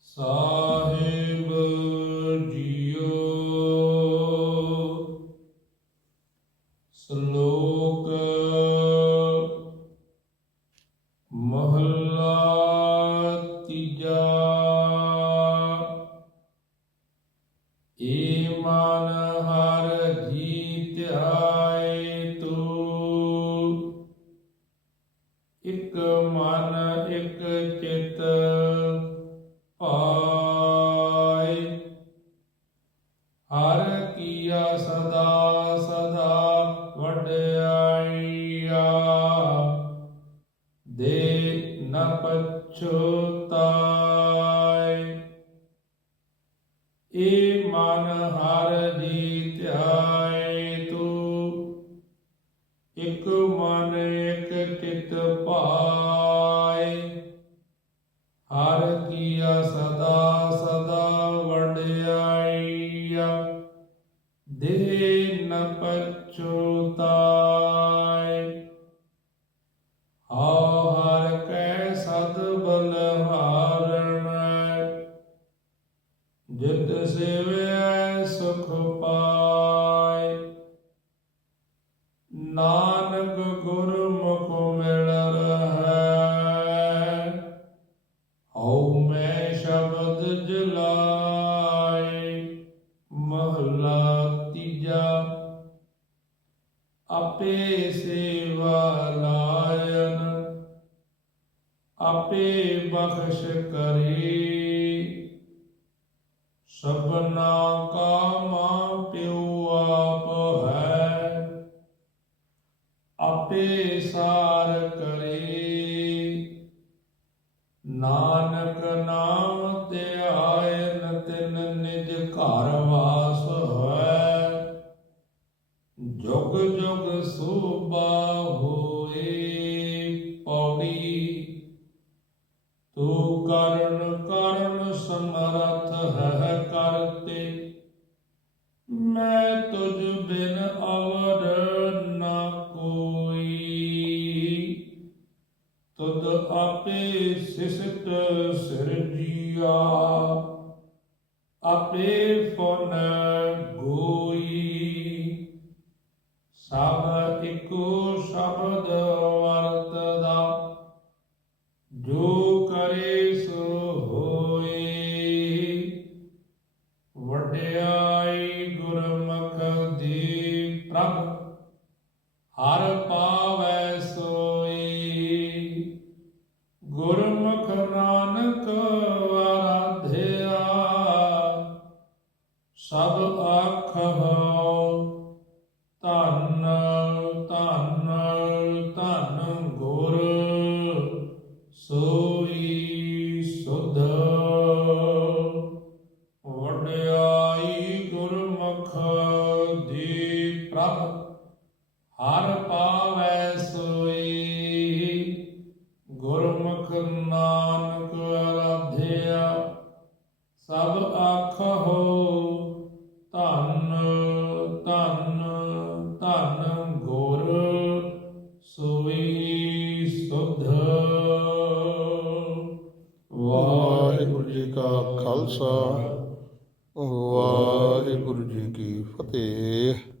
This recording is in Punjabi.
ਸਾਹਿਬ ਜੀਓ। ਸ਼ਲੋਕ ਮਹੱਲਾ ਤੀਜਾ। ਏ ਮਨ ਕੀਆ ਸਦਾ ਸਦਾ ਵਡਿਆਈਆ ਦੇ ਨ ਪਛੁਤਾਏ। ਏ ਮਨ ਹਰ ਜੀ ਦੇ ਨ ਪਛੁਤਾਏ। ਹਉ ਹਰ ਕੈ ਸਦ ਬਲਹਾਰਣ ਜਿਤ ਸੇਵੈ ਸੁਖ ਪਾਏ। ਨਾ ਆਪੇ ਬਖਸ਼ ਕਰੇ। ਸਭਨਾ ਕਾ ਮਾਂ ਪਿਉ ਆਪ ਹੈ। ਆਪੇ ਸਾਰ ਕਰੇ। ਨਾਨਕ ਨਾਮ ਤੇ ਆਇਨ ਤਿਨ ਨਿਜ ਘਰ ਵਾਸ ਹੈ ਜੁਗ ਜੁਗ ਸੋਭਾ ਹੋਏ ਤੁਧ ਆਪੇ ਸਿਸਤ ਸਿਰਜੀਆ, ਆਪੇ ਫਨ ਗੋਈ। ਸਭ ਇੱਕੋ ਸ਼ਬਦ ਵਰਤਦਾ, ਜੋ ਕਰੇ ਸੋ ਹੋਏ। ਵਡਿਆਈ ਗੁਰਮੁਖ ਦੀ ਪ੍ਰਭ, ਹਰ ਪਾਵੈ ਹਰ ਪਾਵੈ ਸੋਈ। ਗੁਰਮੁਖ ਨਾਨਕ ਅਰਾਧਿਆ, ਸਭ ਆਖੋ ਧੰਨ ਧੰਨ ਧੰਨ ਗੁਰ ਸੋਈ ਸੁਧ। ਵਾਹਿਗੁਰੂ ਜੀ ਕਾ ਖਾਲਸਾ, ਵਾਹਿਗੁਰੂ ਜੀ ਕੀ ਫਤਿਹ।